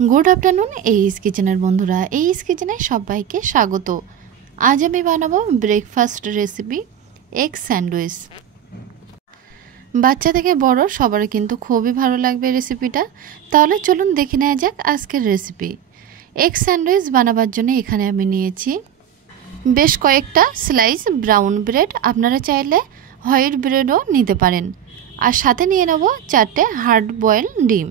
Good afternoon এইস কিচেনের বন্ধুরা, এইস কিচেনে সবাইকে স্বাগত। আজ আমি বানাবো ব্রেকফাস্ট রেসিপি এগ স্যান্ডউইচ। বাচ্চা থেকে বড় সবারই কিন্তু খুবই ভালো লাগবে রেসিপিটা। তাহলে চলুন দেখে নেওয়া যাক আজকের রেসিপি। এগ স্যান্ডউইচ বানাবার জন্য এখানে আমি নিয়েছি বেশ কয়েকটা স্লাইস ব্রাউন ব্রেড, আপনারা চাইলে হোয়াইট ব্রেডও নিতে পারেন। আর সাথে নিয়ে নেব 4টে হার্ড বয়েল ডিম।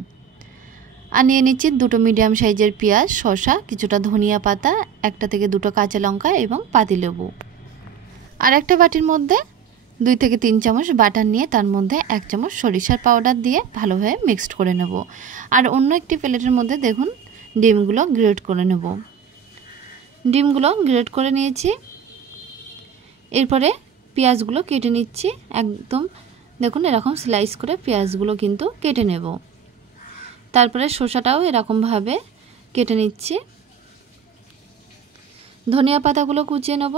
আর নিয়ে নিচ্ছি 2টো মিডিয়াম সাইজের পেঁয়াজ, শসা, কিছুটা ধনিয়া পাতা, 1 থেকে 2টো কাঁচা লঙ্কা এবং পাতিলেবু। আর একটা বাটির মধ্যে 2 থেকে 3 চামচ বাটার নিয়ে তার মধ্যে 1 চামচ সরিষার পাউডার দিয়ে ভালোভাবে মিক্সড করে নেব। আর অন্য একটি প্লেটের মধ্যে দেখুন ডিমগুলো গ্রেট করে নেব। ডিমগুলো গ্রেট করে নিয়েছি। এরপরে পেঁয়াজগুলো কেটে নিচ্ছি। একদম দেখুন এরকম স্লাইস করে পেঁয়াজগুলো কিন্তু কেটে নেব। তারপরে শসাটাও এরকম ভাবে কেটে নিচ্ছি। ধনিয়া পাতাগুলো কুচিয়ে নেব।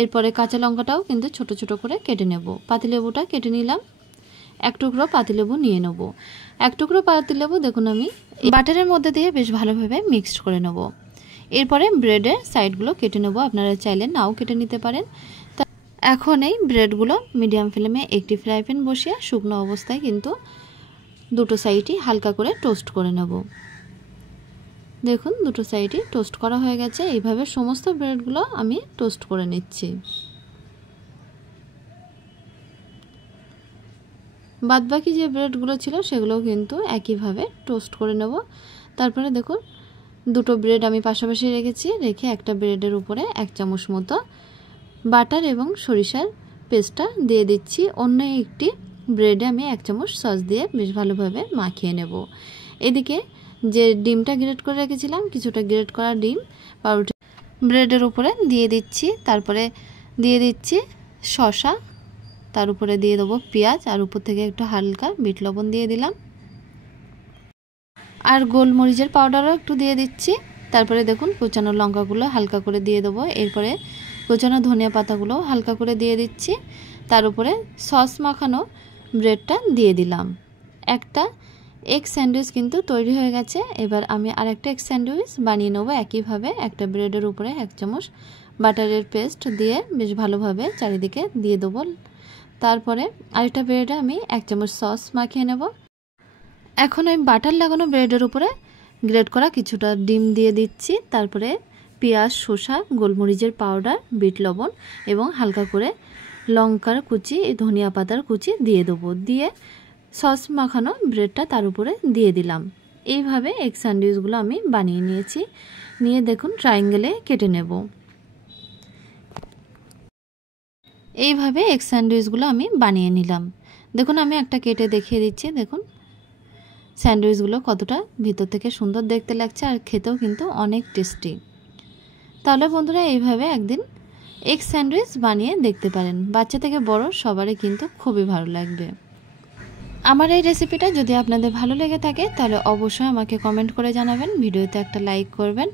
এরপরে কাঁচা লঙ্কাটাও কিন্তু ছোট ছোট করে কেটে নেব। পাতিলেবুটা কেটে নিলাম। 1 টুকরো পাতিলেবু নিয়ে নেব। 1 টুকরো পাতিলেবু দেখুন আমি বাটারের মধ্যে দিয়ে বেশ ভালোভাবে মিক্সড করে নেব। এরপরে ব্রেডের সাইডগুলো কেটে নেব। আপনারা চাইলে নাও কেটে নিতে পারেন। এখন এই ব্রেডগুলো মিডিয়াম ফ্লেমে একটি ফ্রাই প্যান বসিয়ে শুকনো অবস্থায় কিন্তু 2টো সাইডই হালকা করে টোস্ট করে নেব। দেখুন 2টো সাইডই টোস্ট করা হয়ে গেছে। এইভাবে সমস্ত ব্রেডগুলো আমি টোস্ট করে নিচ্ছি। বাদবাকি যে ব্রেডগুলো ছিল সেগুলোও কিন্তু একইভাবে টোস্ট করে নেব। তারপরে দেখুন 2টো ব্রেড আমি পাশাপাশি রেখেছি। রেখে একটা ব্রেডের উপরে 1 চামচ মতো বাটার এবং সরিষার পেস্টটা দিয়ে দিচ্ছি। অন্য একটি ব্রেডে আমি 1 চামচ সস দিয়ে বেশ ভালোভাবে মাখিয়ে নেব। এদিকে যে ডিমটা গ্রেট করে রেখেছিলাম, কিছুটা গ্রেট করা ডিম পাউরুটি ব্রেডের উপরে দিয়ে দিচ্ছি। তারপরে দিয়ে দিচ্ছি শসা, তার উপরে দিয়ে দেবো পেঁয়াজ, আর উপর থেকে একটু হালকা বিট লবণ দিয়ে দিলাম। আর গোলমরিচের পাউডারও একটু দিয়ে দিচ্ছি। তারপরে দেখুন কুচানো লঙ্কাগুলো হালকা করে দিয়ে দেবো। এরপরে কুচানো ধনিয়া পাতাগুলো হালকা করে দিয়ে দিচ্ছি। তার উপরে সস মাখানো ব্রেডটা দিয়ে দিলাম। একটা এগ স্যান্ডউইচ কিন্তু তৈরি হয়ে গেছে। এবার আমি আরেকটা এগ স্যান্ডউইচ বানিয়ে নেব। একইভাবে একটা ব্রেডের উপরে 1 চামচ বাটারের পেস্ট দিয়ে বেশ ভালোভাবে চারিদিকে দিয়ে দেবো। তারপরে আরেকটা ব্রেডে আমি 1 চামচ সস মাখিয়ে নেব। এখন ওই বাটার লাগানো ব্রেডের উপরে গ্রেট করা কিছুটা ডিম দিয়ে দিচ্ছি। তারপরে পেঁয়াজ, শসা, গোলমরিচের পাউডার, বিট লবণ এবং হালকা করে লঙ্কার কুচি, ধনিয়া পাতার কুচি দিয়ে দেবো। দিয়ে সস মাখানো ব্রেডটা তার উপরে দিয়ে দিলাম। এইভাবে এগ স্যান্ডউইচগুলো আমি বানিয়ে নিয়েছি। নিয়ে দেখুন ট্রায়াঙ্গেলে কেটে নেব। এইভাবে এগ স্যান্ডউইচগুলো আমি বানিয়ে নিলাম। দেখুন আমি একটা কেটে দেখিয়ে দিচ্ছি। দেখুন স্যান্ডউইচগুলো কতটা ভিতর থেকে সুন্দর দেখতে লাগছে, আর খেতেও কিন্তু অনেক টেস্টি। তাহলে বন্ধুরা এইভাবে একদিন এগ স্যান্ডউইচ বানিয়ে দেখতে পারেন। বাচ্চা থেকে বড় সবারই কিন্তু খুবই ভালো লাগবে। আমার এই রেসিপিটা যদি আপনাদের ভালো লেগে থাকে তাহলে অবশ্যই আমাকে কমেন্ট করে জানাবেন, ভিডিওতে একটা লাইক করবেন।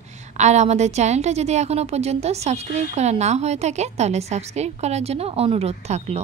আর আমাদের চ্যানেলটা যদি এখনও পর্যন্ত সাবস্ক্রাইব করা না হয়ে থাকে তাহলে সাবস্ক্রাইব করার জন্য অনুরোধ থাকলো।